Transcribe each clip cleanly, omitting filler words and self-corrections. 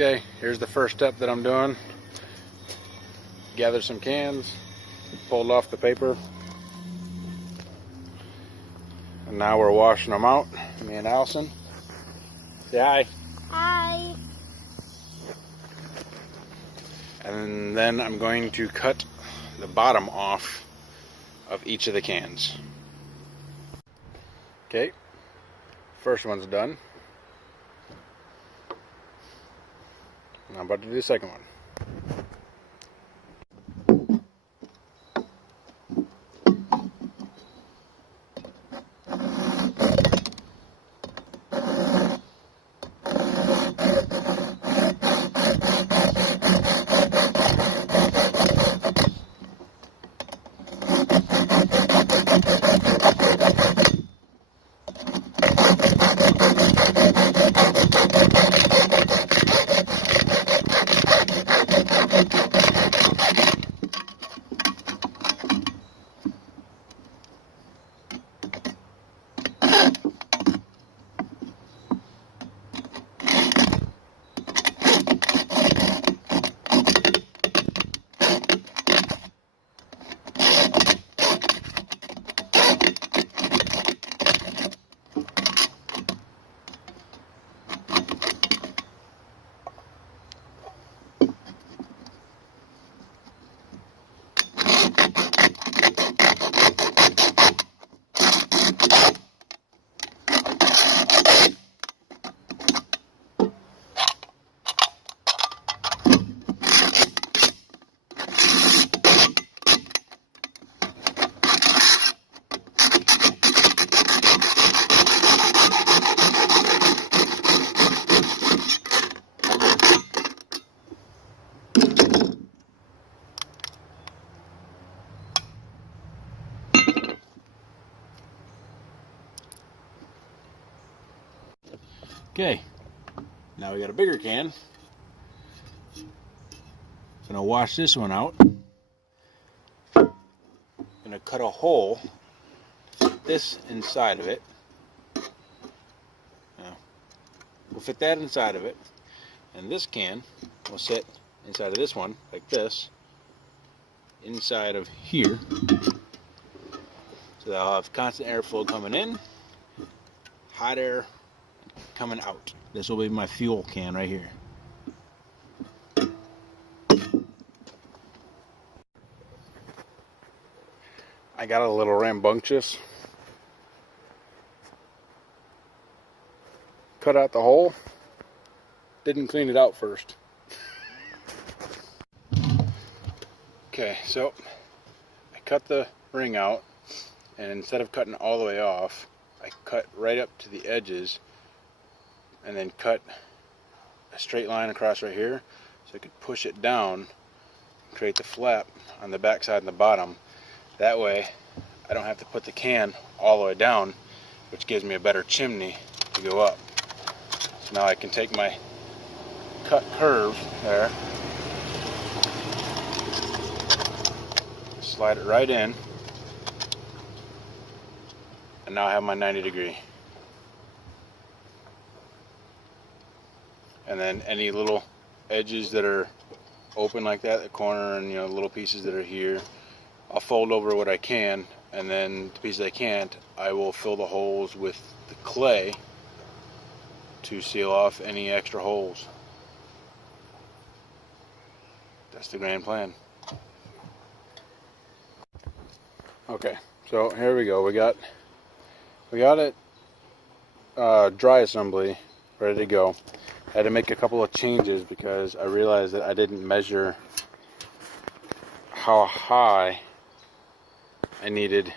Okay, here's the first step that I'm doing. Gathered some cans, pulled off the paper, and now we're washing them out, me and Allison. Say hi. Hi. And then I'm going to cut the bottom off of each of the cans. Okay, first one's done. I'm about to do the second one. Okay, now we got a bigger can. Gonna wash this one out. Gonna cut a hole, fit this inside of it. We'll fit that inside of it, and this can will sit inside of this one, like this, inside of here. So I'll have constant airflow coming in, hot air coming out. This will be my fuel can right here. I got a little rambunctious. Cut out the hole. Didn't clean it out first. Okay, so I cut the ring out, and instead of cutting all the way off, I cut right up to the edges and then cut a straight line across right here so I could push it down and create the flap on the back side and the bottom. That way I don't have to put the can all the way down, which gives me a better chimney to go up. So now I can take my cut curve there, slide it right in, and now I have my 90°. And then any little edges that are open like that, the corner and little pieces that are here, I'll fold over what I can, and then the pieces I can't, I will fill the holes with the clay to seal off any extra holes. That's the grand plan. Okay, so here we go. We got it dry assembly ready to go. I had to make a couple of changes because I realized that I didn't measure how high I needed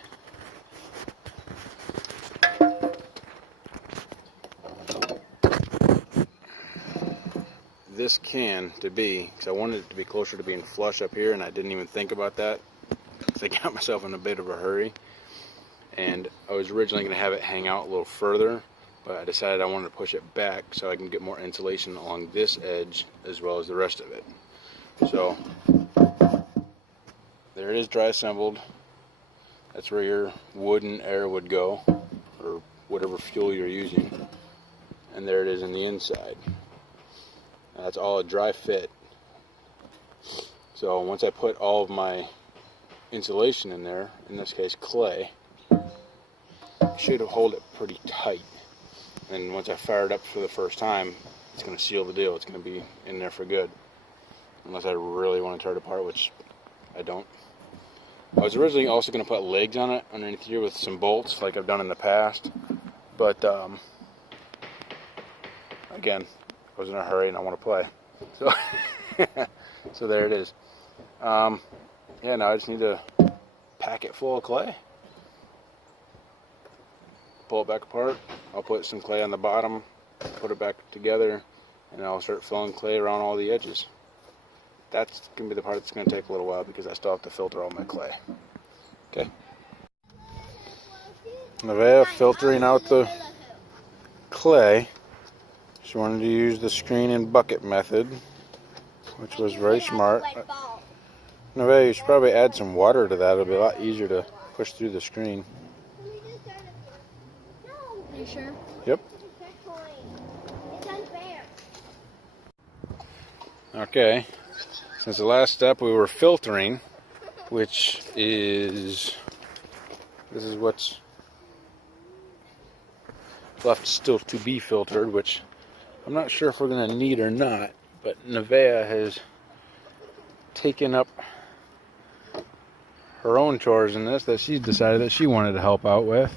this can to be, because I wanted it to be closer to being flush up here, and I didn't even think about that because I got myself in a bit of a hurry. And I was originally going to have it hang out a little further, but I decided I wanted to push it back so I can get more insulation along this edge as well as the rest of it. So there it is, dry assembled. That's where your wood and air would go, or whatever fuel you're using. And there it is in the inside. That's all a dry fit. So once I put all of my insulation in there, in this case clay, it should hold it pretty tight. And once I fire it up for the first time, it's going to seal the deal. It's going to be in there for good. Unless I really want to tear it apart, which I don't. I was originally also going to put legs on it underneath here with some bolts like I've done in the past. But again, I was in a hurry and I want to play. So, so there it is. Yeah, now I just need to pack it full of clay. Pull it back apart. I'll put some clay on the bottom, put it back together, and I'll start filling clay around all the edges. That's going to be the part that's going to take a little while because I still have to filter all my clay. Okay. Nevaeh filtering out the clay. She wanted to use the screen and bucket method, which was very smart. Nevaeh, you should probably add some water to that. It'll be a lot easier to push through the screen. Are you sure? Yep. Okay. Since the last step we were filtering, which is, this is what's left still to be filtered, which I'm not sure if we're going to need or not, but Nevaeh has taken up her own chores in this that she's decided that she wanted to help out with.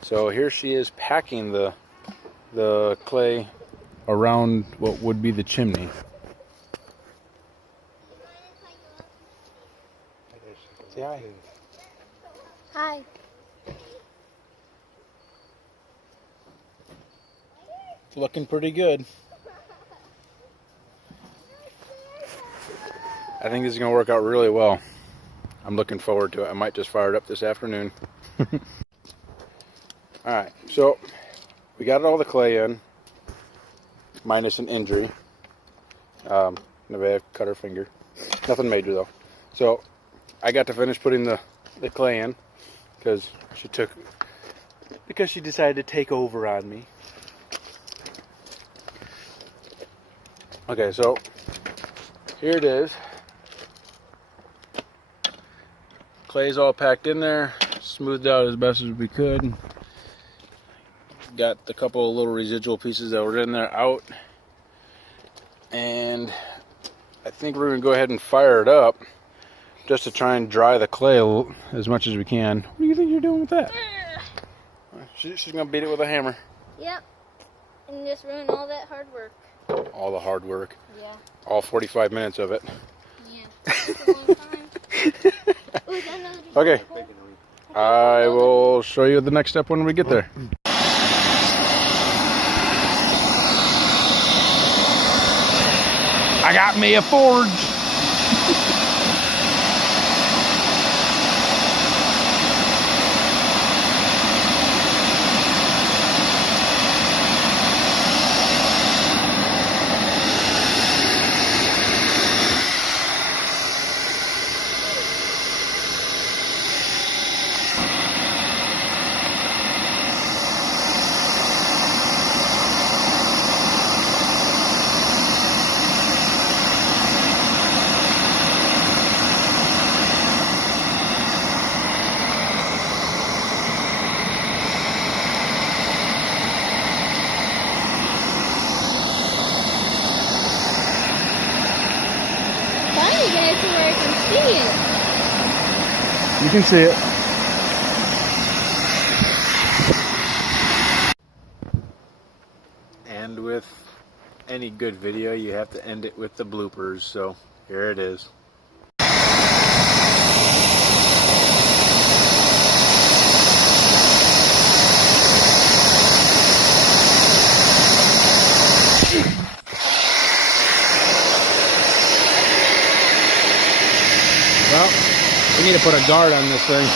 So here she is packing the clay around what would be the chimney. Say hi. Hi. It's looking pretty good. I think this is going to work out really well. I'm looking forward to it. I might just fire it up this afternoon. Alright, so we got all the clay in, minus an injury. Nevaeh cut her finger. Nothing major though. So I got to finish putting the clay in because she decided to take over on me. Okay, so here it is. Clay's all packed in there, smoothed out as best as we could. Got a couple of little residual pieces that were in there out. And I think we're going to go ahead and fire it up just to try and dry the clay as much as we can. What do you think you're doing with that? She's going to beat it with a hammer. Yep. And just ruin all that hard work. All the hard work. Yeah. All 45 minutes of it. Yeah. That's a long time. Okay. I will show you the next step when we get there. I got me a forge. Finally get it to where I can see it. You can see it. And with any good video, you have to end it with the bloopers, so here it is. Well, we need to put a guard on this thing.